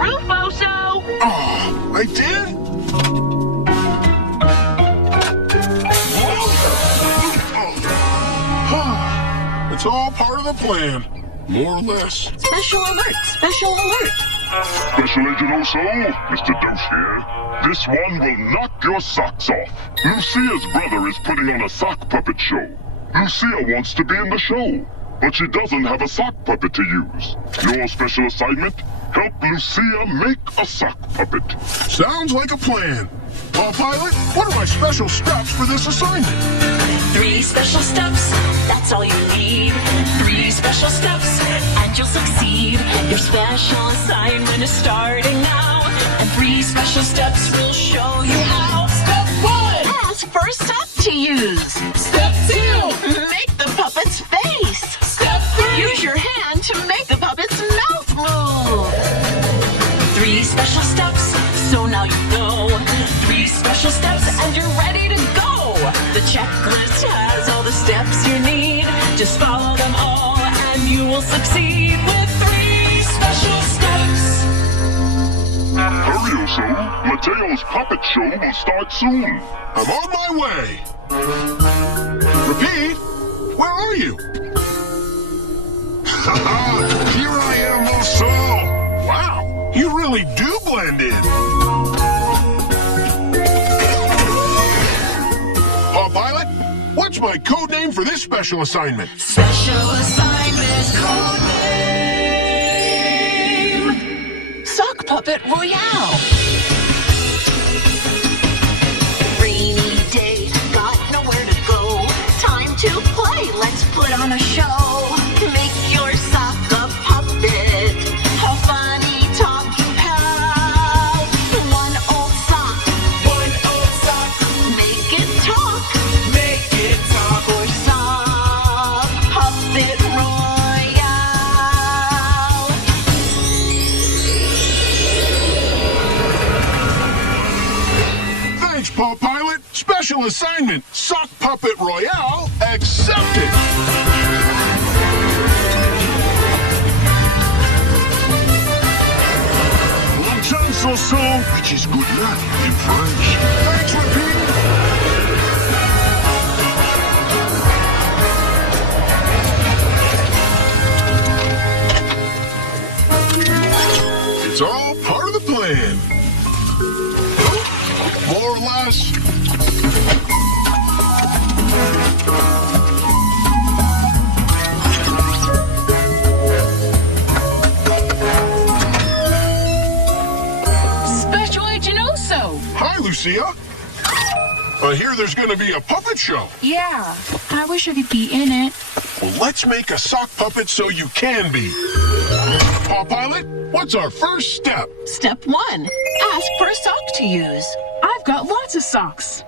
roof, Oso. Oh, I did? It's all part of the plan, more or less. Special alert, special alert. Special Agent Oso, Mr. Douche here. This one will knock your socks off. Lucia's brother is putting on a sock puppet show. Lucia wants to be in the show, but she doesn't have a sock puppet to use. Your special assignment? Help Lucia make a sock puppet. Sounds like a plan. Pilot, what are my special steps for this assignment? 3 special steps, that's all you need. 3 special steps, and you'll succeed. Your special assignment is starting now. And 3 special steps will show you how. Step 1! Ask for a sock to use. Step 2! Make the puppet's face. Step 3! Use your hand to make the puppet's mouth move. 3 special steps, so now you know. 3 special steps, and you're ready to go. The checklist has all the steps you need. Just follow them all, and you will succeed with 3 special steps. Hurry, Oso. Mateo's puppet show will start soon. I'm on my way. Repeat, where are you? Here I am, Oso. Wow, you really do blend in. Pilot, what's my code name for this special assignment? Special assignment code name. Sock Puppet Royale. Rainy day, got nowhere to go. Time to play, let's put on a show. Make your sock a puppet. A funny talking pal. One old sock. Make it talk. Or sock Puppet Royale. Thanks, Pilot. Special assignment, Sock Puppet Royale, accepted. Bonne chance, Oso, which is good luck in French. Thanks, Repeat. It's all part of the plan. More or less. Special Agent Oso. Hi, Lucia. I hear there's going to be a puppet show. Yeah, I wish I could be in it. Well, let's make a sock puppet so you can be. Pilot, what's our first step? Step 1, ask for a sock to use. I've got lots of socks.